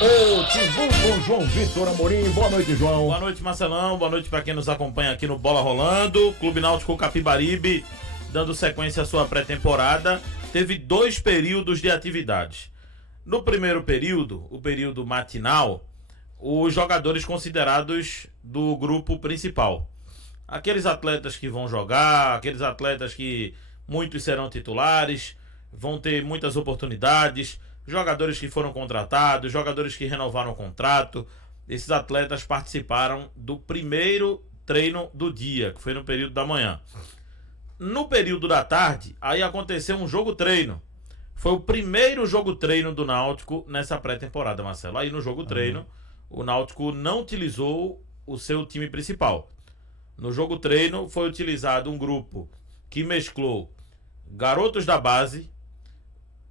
Ô, Timbu com João Vitor Amorim. Boa noite, João. Boa noite, Marcelão. Boa noite para quem nos acompanha aqui no Bola Rolando. Clube Náutico Capibaribe, dando sequência à sua pré-temporada. Teve 2 períodos de atividades. No primeiro período, o período matinal, os jogadores considerados do grupo principal. Aqueles atletas que vão jogar, aqueles atletas que muitos serão titulares, vão ter muitas oportunidades, jogadores que foram contratados, jogadores que renovaram o contrato. Esses atletas participaram do primeiro treino do dia, que foi no período da manhã. No período da tarde, aí aconteceu um jogo-treino. Foi o primeiro jogo-treino do Náutico nessa pré-temporada, Marcelo. Aí no jogo-treino, o Náutico não utilizou o seu time principal. No jogo-treino foi utilizado um grupo que mesclou garotos da base,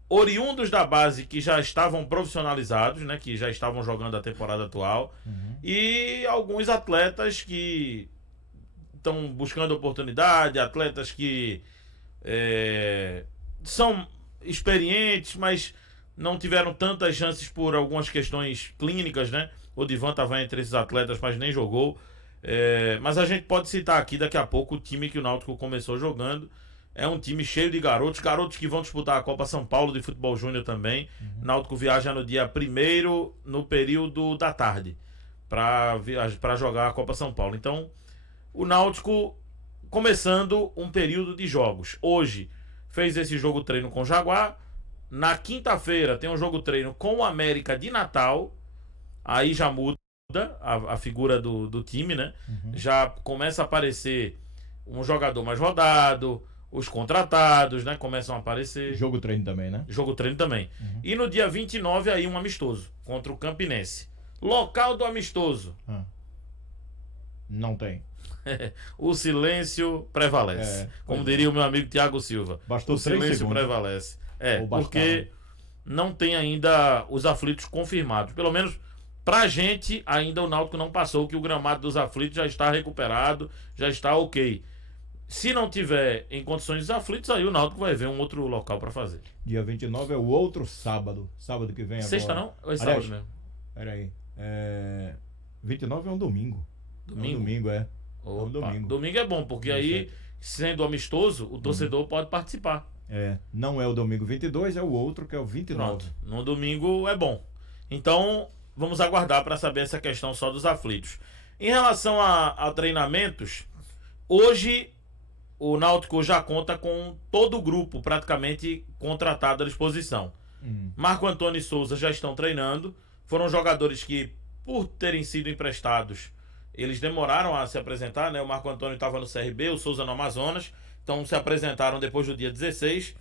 oriundos da base que já estavam profissionalizados, né, que já estavam jogando a temporada atual, e alguns atletas que estão buscando oportunidade, atletas que são experientes, mas não tiveram tantas chances por algumas questões clínicas, né? O Divan estava entre esses atletas, mas nem jogou. Mas a gente pode citar aqui daqui a pouco o time que o Náutico começou jogando. É um time cheio de garotos que vão disputar a Copa São Paulo de Futebol Júnior também. Náutico viaja no dia 1º, no período da tarde, para jogar a Copa São Paulo. Então, o Náutico começando um período de jogos. Hoje fez esse jogo treino com o Jaguar. Na quinta-feira tem um jogo treino com o América de Natal. Aí já muda a figura do time, né? Já começa a aparecer um jogador mais rodado, os contratados, né? Começam a aparecer. Jogo treino também, né? Jogo treino também. E no dia 29 aí um amistoso contra o Campinense. Local do amistoso. Não tem. O silêncio prevalece. Como diria o meu amigo Thiago Silva. Bastou o silêncio segundos. prevalece. Porque não tem ainda os aflitos confirmados. Pelo menos pra gente, ainda o Náutico não passou, que o gramado dos aflitos já está recuperado, já está ok. Se não tiver em condições dos aflitos, aí o Náutico vai ver um outro local pra fazer. Dia 29 é o outro sábado. Sábado que vem agora. Sexta não? Ou é sábado Aliás, mesmo? Peraí. 29 é um domingo. Domingo? É um domingo, é. Opa, É um domingo. Domingo é bom, porque aí, sendo amistoso, o torcedor pode participar. Não é o domingo 22, é o outro que é o 29. Pronto. No domingo é bom. Então, vamos aguardar para saber essa questão só dos aflitos. Em relação a treinamentos, hoje o Náutico já conta com todo o grupo praticamente contratado à disposição. Marco Antônio e Souza já estão treinando. Foram jogadores que, por terem sido emprestados, eles demoraram a se apresentar, né? O Marco Antônio estava no CRB, o Souza no Amazonas. Então se apresentaram depois do dia 16.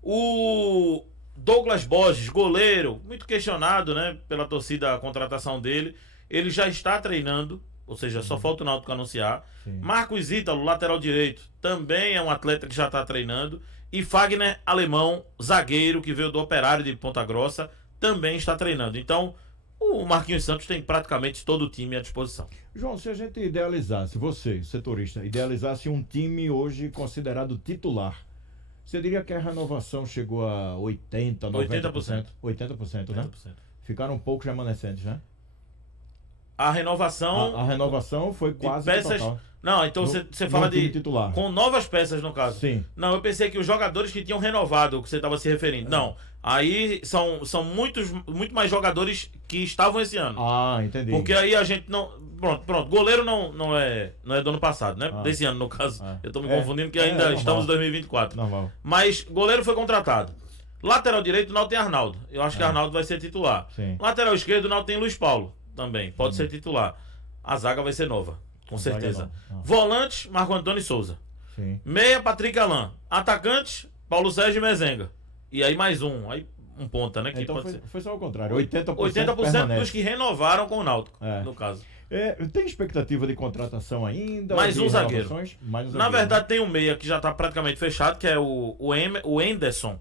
O Douglas Borges, goleiro, muito questionado, né, pela torcida a contratação dele. Ele já está treinando, ou seja, só falta o Náutico anunciar. Marcos Ítalo, lateral direito, também é um atleta que já está treinando. E Fagner Alemão, zagueiro, que veio do Operário de Ponta Grossa, também está treinando. Então, o Marquinhos Santos tem praticamente todo o time à disposição. João, se a gente idealizasse, você, setorista, idealizasse um time hoje considerado titular, você diria que a renovação chegou a 80%, 90%? 80%, né? 80%. Ficaram poucos remanescentes, né? A renovação... A renovação foi quase peças... total. Não, então você fala time de... titular. Com novas peças, no caso. Sim. Não, eu pensei que os jogadores que tinham renovado, que você estava se referindo. Não, aí são muito mais jogadores que estavam esse ano. Entendi. Porque aí a gente não... Pronto. Goleiro não é do ano passado, né? Desse ano, no caso. Eu tô me confundindo que ainda estamos em 2024. Normal. Mas goleiro foi contratado. Lateral direito, o Náutico tem Arnaldo. Eu acho que Arnaldo vai ser titular. Sim. Lateral esquerdo, o Náutico tem Luiz Paulo. Também, pode ser titular. A zaga vai ser nova, com certeza. Volante, Marco Antônio e Souza. Sim. Meia, Patrick Alain. Atacante, Paulo Sérgio e Mezenga. E aí mais um. Aí um ponta, né? Que Então pode ser. foi só o contrário. 80%, 80% permanece. dos que renovaram com o Náutico, no caso. Tem expectativa de contratação ainda? Mais um zagueiro. Mais um zagueiro. Na verdade, tem um meia que já está praticamente fechado, que é o Enderson,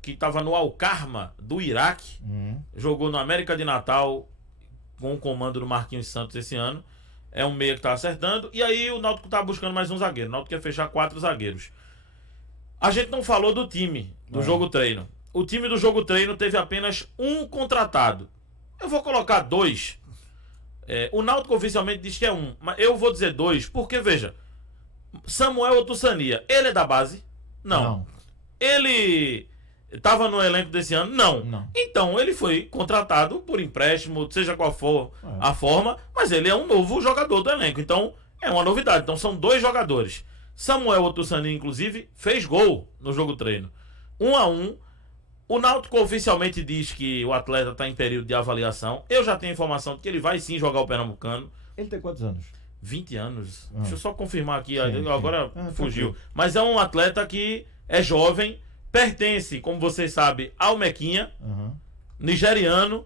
que estava no Al-Karma do Iraque. Jogou no América de Natal com o comando do Marquinhos Santos esse ano. É um meia que está acertando. E aí o Náutico está buscando mais um zagueiro. O Náutico quer fechar 4 zagueiros. A gente não falou do time do jogo treino. O time do jogo treino teve apenas um contratado. Eu vou colocar 2. O Náutico oficialmente diz que é 1, mas eu vou dizer 2, porque, veja, Samuel Otuçania, ele é da base? Não. Ele estava no elenco desse ano? Não. Então, ele foi contratado por empréstimo, seja qual for a forma, mas ele é um novo jogador do elenco, então é uma novidade. Então, são 2 jogadores. Samuel Otuçania, inclusive, fez gol no jogo treino. 1-1. O Náutico oficialmente diz que o atleta está em período de avaliação. Eu já tenho informação de que ele vai sim jogar o Pernambucano. Ele tem quantos anos? 20 anos. Deixa eu só confirmar aqui. Agora fugiu. Mas é um atleta que é jovem, pertence, como vocês sabem, ao Mequinha, nigeriano.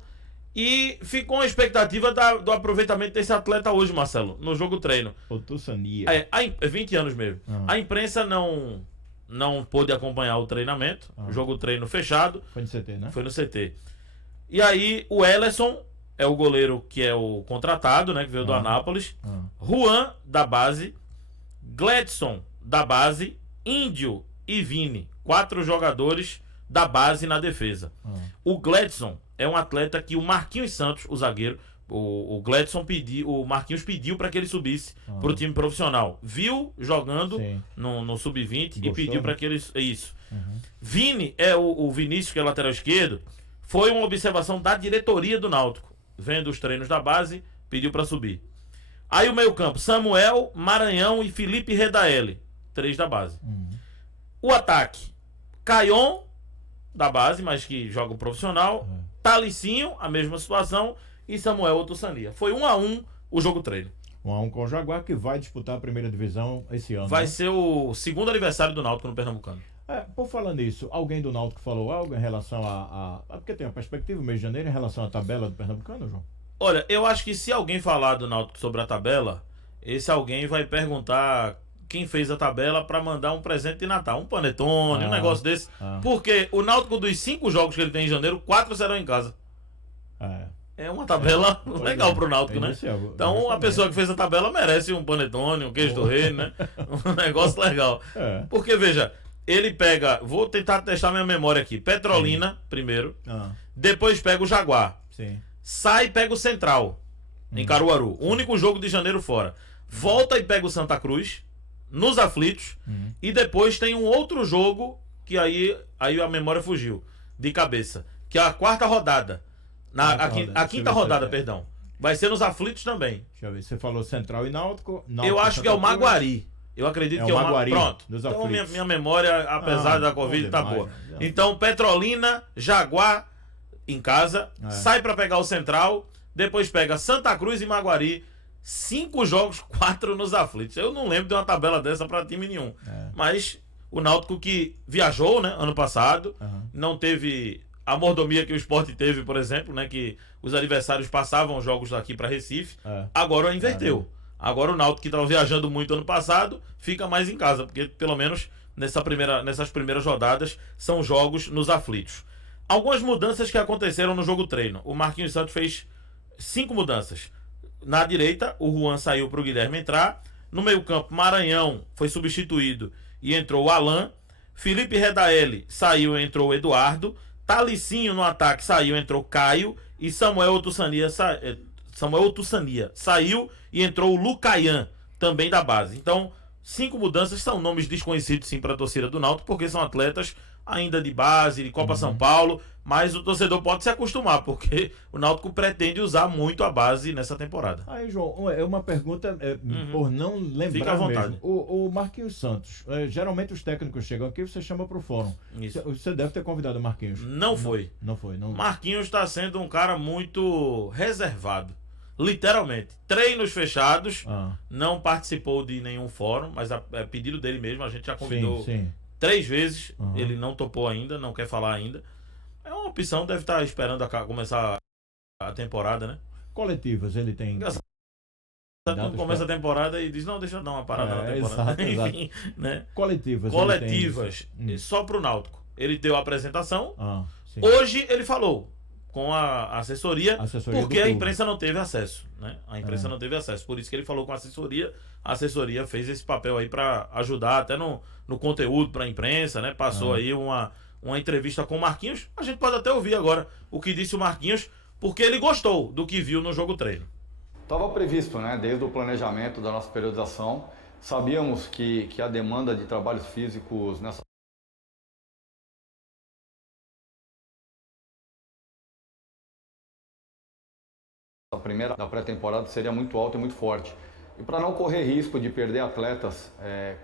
E ficou a expectativa do aproveitamento desse atleta hoje, Marcelo, no jogo treino. Otuçania. 20 anos mesmo. A imprensa não pôde acompanhar o treinamento. Jogo treino fechado. Foi no CT, né? Foi no CT. E aí o Ellerson é o goleiro que é o contratado, né? Que veio do Anápolis. Juan, da base. Gledson, da base. Índio e Vini. 4 jogadores da base na defesa. O Gledson é um atleta que o Marquinhos Santos, o zagueiro, o Gledson pediu, o Marquinhos pediu para que ele subisse para o time profissional. Viu jogando no sub-20 e pediu para que ele... Isso. Vini, o Vinícius, que é lateral esquerdo, foi uma observação da diretoria do Náutico. Vendo os treinos da base, pediu para subir. Aí o meio campo, Samuel, Maranhão e Felipe Redaelli. 3 da base. O ataque, Caion, da base, mas que joga o profissional. Talicinho, a mesma situação. E Samuel Otuçania. Foi 1-1 o jogo treino. 1-1 com o Jaguar, que vai disputar a primeira divisão esse ano. Vai ser o segundo aniversário do Náutico no Pernambucano. Por falar nisso, alguém do Náutico falou algo em relação porque tem uma perspectiva, mês de janeiro, em relação à tabela do Pernambucano, João? Olha, eu acho que se alguém falar do Náutico sobre a tabela, esse alguém vai perguntar quem fez a tabela para mandar um presente de Natal, um panetone, um negócio desse. Porque o Náutico, dos 5 jogos que ele tem em janeiro, 4 serão em casa. É uma tabela legal pro Náutico, né? Então a pessoa que fez a tabela merece um panetone, um queijo do rei, né? Um negócio legal. Porque, veja, ele pega... Vou tentar testar minha memória aqui. Petrolina, primeiro. Depois pega o Jaguar. Sai e pega o Central, em Caruaru. O único jogo de janeiro fora. Volta e pega o Santa Cruz, nos aflitos. E depois tem um outro jogo, que aí a memória fugiu, de cabeça. Que é a 4ª rodada. A quinta rodada, perdão. Vai ser nos aflitos também. Deixa eu ver. Você falou Central e Náutico. Eu acho que é o Maguari. Eu acredito que é o Maguari. Pronto. Então minha memória, apesar da Covid, tá boa. Então, Petrolina, Jaguar em casa, sai para pegar o Central, depois pega Santa Cruz e Maguari. 5 jogos, 4 nos aflitos. Eu não lembro de uma tabela dessa para time nenhum. Mas o Náutico, que viajou, né, ano passado, não teve a mordomia que o Sport teve, por exemplo, né, que os adversários passavam jogos daqui para Recife. Agora inverteu. Agora o Náutico, que estava viajando muito ano passado, fica mais em casa, porque pelo menos nessas primeiras rodadas são jogos nos aflitos. Algumas mudanças que aconteceram no jogo treino. O Marquinhos Santos fez 5 mudanças. Na direita, o Juan saiu para o Guilherme entrar. No meio-campo, Maranhão foi substituído e entrou o Alan. Felipe Redaelli saiu e entrou o Eduardo. Talicinho no ataque saiu e entrou Caio. E Samuel Otuçania saiu e entrou o Lucaian, também da base. Então, 5 mudanças, são nomes desconhecidos sim para a torcida do Náutico, porque são atletas ainda de base, de Copa São Paulo, mas o torcedor pode se acostumar, porque o Náutico pretende usar muito a base nessa temporada. Aí, João, é uma pergunta por não lembrar. Fica à vontade. Mesmo. O Marquinhos Santos, geralmente os técnicos chegam aqui e você chama para o fórum. Isso. Você deve ter convidado o Marquinhos. Não foi. Marquinhos está sendo um cara muito reservado. Literalmente. Treinos fechados, não participou de nenhum fórum, mas é pedido dele mesmo, a gente já convidou 3 vezes, ele não topou ainda, não quer falar ainda. É uma opção, deve estar esperando começar a temporada, né? Coletivas, ele tem... Quando começa a temporada e diz, não, deixa eu dar uma parada na temporada. Enfim, né? Coletivas, só pro Náutico. Ele deu a apresentação, hoje ele falou com a assessoria porque a imprensa não teve acesso, né? A imprensa não teve acesso, por isso que ele falou com a assessoria fez esse papel aí para ajudar até no conteúdo para a imprensa, né? Passou aí uma entrevista com o Marquinhos, a gente pode até ouvir agora o que disse o Marquinhos, porque ele gostou do que viu no jogo treino. Estava previsto, né, desde o planejamento da nossa periodização, sabíamos que a demanda de trabalhos físicos nessa primeira da pré-temporada seria muito alta e muito forte. E para não correr risco de perder atletas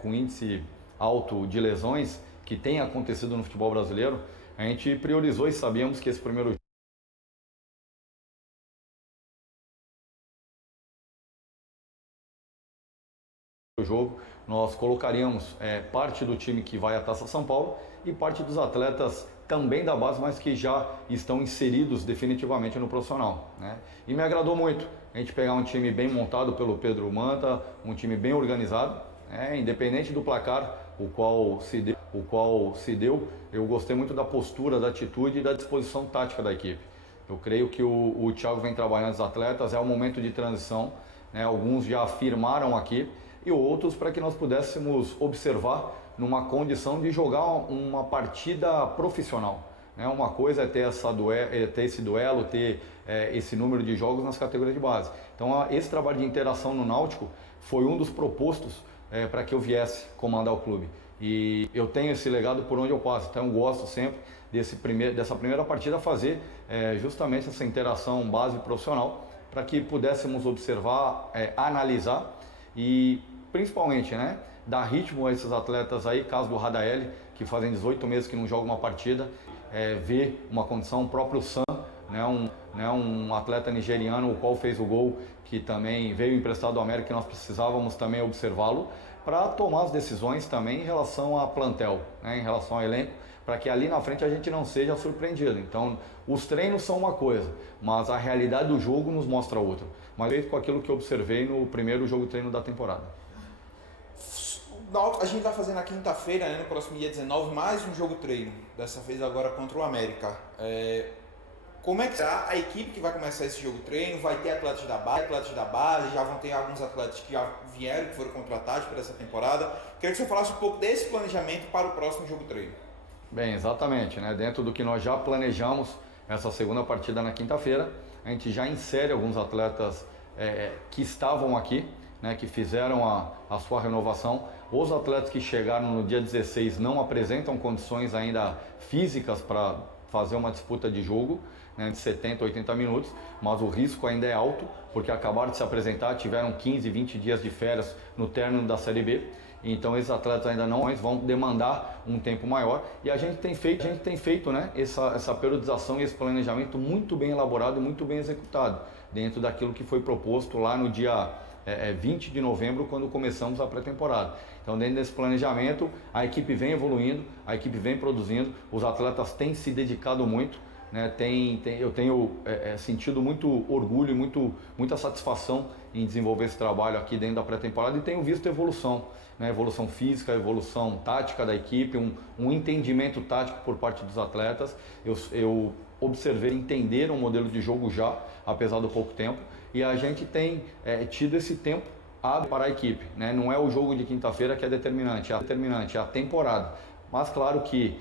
com índice alto de lesões, que tem acontecido no futebol brasileiro, a gente priorizou e sabíamos que esse primeiro jogo nós colocaríamos parte do time que vai à Taça São Paulo e parte dos atletas também da base, mas que já estão inseridos definitivamente no profissional, né? E me agradou muito a gente pegar um time bem montado pelo Pedro Manta, um time bem organizado, independente do placar, o qual se deu, eu gostei muito da postura, da atitude e da disposição tática da equipe. Eu creio que o Thiago vem trabalhando os atletas, é um momento de transição, né? Alguns já afirmaram aqui, e outros para que nós pudéssemos observar numa condição de jogar uma partida profissional, né? Uma coisa é ter, ter esse duelo, ter esse número de jogos nas categorias de base. Então esse trabalho de interação no Náutico foi um dos propostos para que eu viesse comandar o clube. E eu tenho esse legado por onde eu passo, então eu gosto sempre dessa primeira partida fazer justamente essa interação base profissional para que pudéssemos observar, analisar e principalmente, né, dar ritmo a esses atletas aí, caso do Radaeli, que fazem 18 meses que não joga uma partida, ver uma condição, o próprio Sam, um atleta nigeriano, o qual fez o gol, que também veio emprestado do América, que nós precisávamos também observá-lo, para tomar as decisões também em relação a plantel, né, em relação ao elenco, para que ali na frente a gente não seja surpreendido. Então, os treinos são uma coisa, mas a realidade do jogo nos mostra outra. Mas feito com aquilo que eu observei no primeiro jogo treino da temporada. A gente vai fazer na quinta-feira, né, no próximo dia 19, mais um jogo treino, dessa vez agora contra o América. Como é que será a equipe que vai começar esse jogo treino? Vai ter atletas da base, já vão ter alguns atletas que já vieram, que foram contratados por essa temporada. Queria que você falasse um pouco desse planejamento para o próximo jogo treino. Bem, exatamente, né? Dentro do que nós já planejamos, essa segunda partida na quinta-feira, a gente já insere alguns atletas que estavam aqui, né, que fizeram a sua renovação. Os atletas que chegaram no dia 16 não apresentam condições ainda físicas para fazer uma disputa de jogo, né, de 70, 80 minutos, mas o risco ainda é alto, porque acabaram de se apresentar, tiveram 15, 20 dias de férias no término da Série B, então esses atletas ainda não vão demandar um tempo maior, e a gente tem feito, né, essa periodização e esse planejamento muito bem elaborado e muito bem executado, dentro daquilo que foi proposto lá no dia 20 de novembro, quando começamos a pré-temporada. Então, dentro desse planejamento, a equipe vem evoluindo, a equipe vem produzindo, os atletas têm se dedicado muito, né? Eu tenho sentido muito orgulho e muita satisfação em desenvolver esse trabalho aqui dentro da pré-temporada e tenho visto evolução, né? Evolução física, evolução tática da equipe, um entendimento tático por parte dos atletas. Eu observei, entenderam o modelo de jogo já, apesar do pouco tempo, e a gente tem tido esse tempo para a equipe, né? Não é o jogo de quinta-feira que é determinante, é a temporada. Mas claro que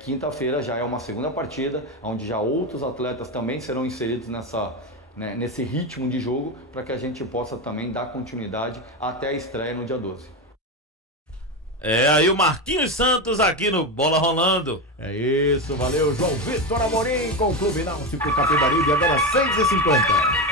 quinta-feira já é uma segunda partida, onde já outros atletas também serão inseridos nesse ritmo de jogo, para que a gente possa também dar continuidade até a estreia no dia 12. Aí o Marquinhos Santos aqui no Bola Rolando. É isso, valeu, João Vitor Amorim com o Clube Náutico Capibaribe, agora 6h50.